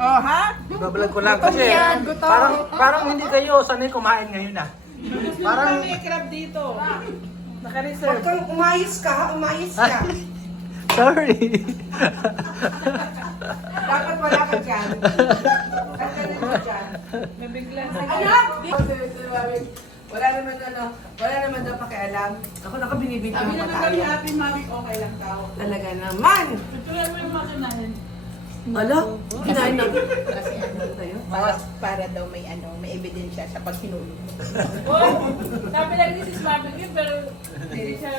Oh, ha? Babalag ko lang Gutom kasi yan, gutom. parang hindi kayo sanay kumain ngayon ah. Parang May crab dito. Naka-reserve. Umayos ka. sorry. Dapat wala ka dyan. Tanggalin mo dyan. Nabigla. Anak! Wala naman daw pakialam. Ako nakabinibig Sabi ng naman kami, patayan. happy mami, okay lang daw. Talaga naman! Tutulan mo yung makinahin. Ala, kinain na. Kasi ano tayo? Para daw may may ebidensya sa paghinulog. Oh, sabi lang ni Sis Mami yun, pero hindi siya...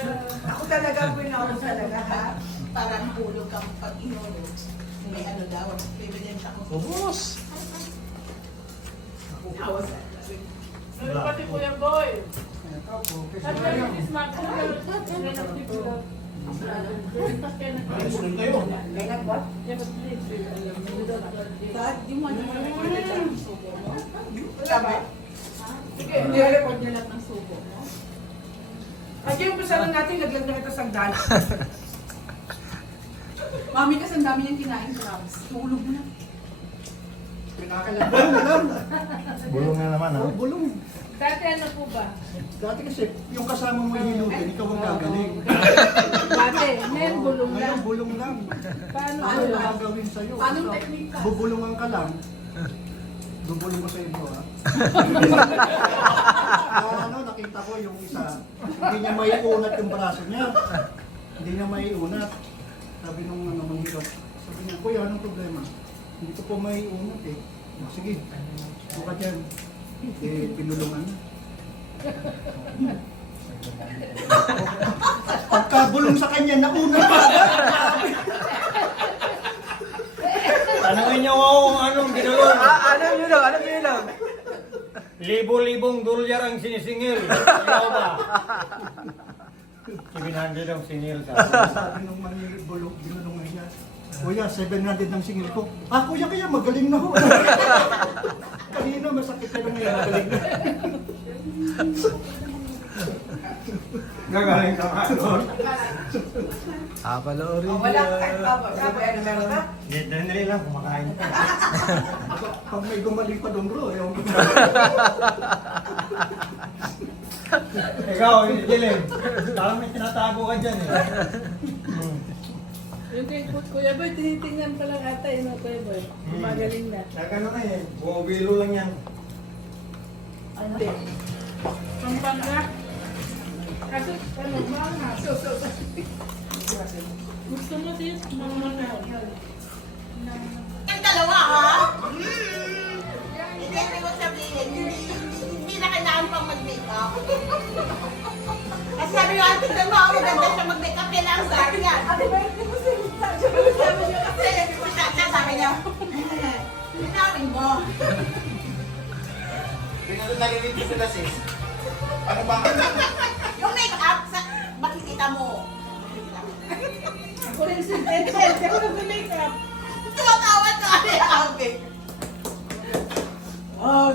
Ako talaga pinautos talaga ha. Para mahulog kang pag-hinulog. May daw, may ebidensya ko. Ubus. Ano pati Kuya Boy? Sabi lang ni Sis Mami, Kailan ba? Dad, di mo ano ng subo mo? Wala ba? Sige, i-record niya lahat ng subo mo. Ay, yung pasalan natin, laglag na kita sagdan. Mami, kasi ang dami niyang kinain crabs. Mahulog mo na. Bulong na naman, ha? Oh, bulong. Dati ano po ba? Dati kasi, yung kasama mo hinugin, ikaw ang gagaling. Dati, ngayon bulong lang. Ngayon, bulong lang. Paano Ano bulong? ang gagawin sa'yo? Paano Ikaw, teknika? Bubulungan ka lang. Bubulong ko sa iyo, ha? Nakita ko yung isa. Hindi niya maiunat yung braso niya. Hindi niya maiunat. Sabi nung manghirap. Sabi niya, Kuya, anong problema? Hindi ko po maiunat eh. Sige, buka dyan. Pinulungan. Pagkabulong sa kanya, naunat pa. Tanungin niyo ako kung anong ginulong. Alam niyo lang. Libo-libong dolyar ang sinisingil. Ikaw ba? 700 ang singil ka. Sabi nung manghirap, binulungan niya. Kuya, 700 ang singil ko. Kuya, kaya magaling na ho. Kanina masakit ka na ngayon, magaling na. Gagaling ka nga doon. Panoorin niyo. Wala ka kahit baba. Sabi, ano meron ka? Dali lang, kumakain ka. Pag may gumaling pa doon bro, yung Ikaw, Jiling. Parang may tinatago ka dyan eh. Yung kay Kuya Boy, tinitingnan pa lang ata yun, Kuya Boy. Magaling na. Nagano na eh, bumabilo lang yan. Pampanga. Kasi, ano, mga gusto mo sis, mga Ang dalawa, ha? Hindi mo sabihin, hindi na kailangan pang mag-makeup. Kasi sabi ko, ate, dalawa, maganda siya mag-makeup, kailangan sa akin yan. Sabi niyo kasi, sabi niya, linawin mo. Pinagdalagin sila sis. Ano ba? Yung makeup, makikita mo. Ako rin si Denzel, kasi nag-makeup. Tumatawad ka, ate, okay. Oh,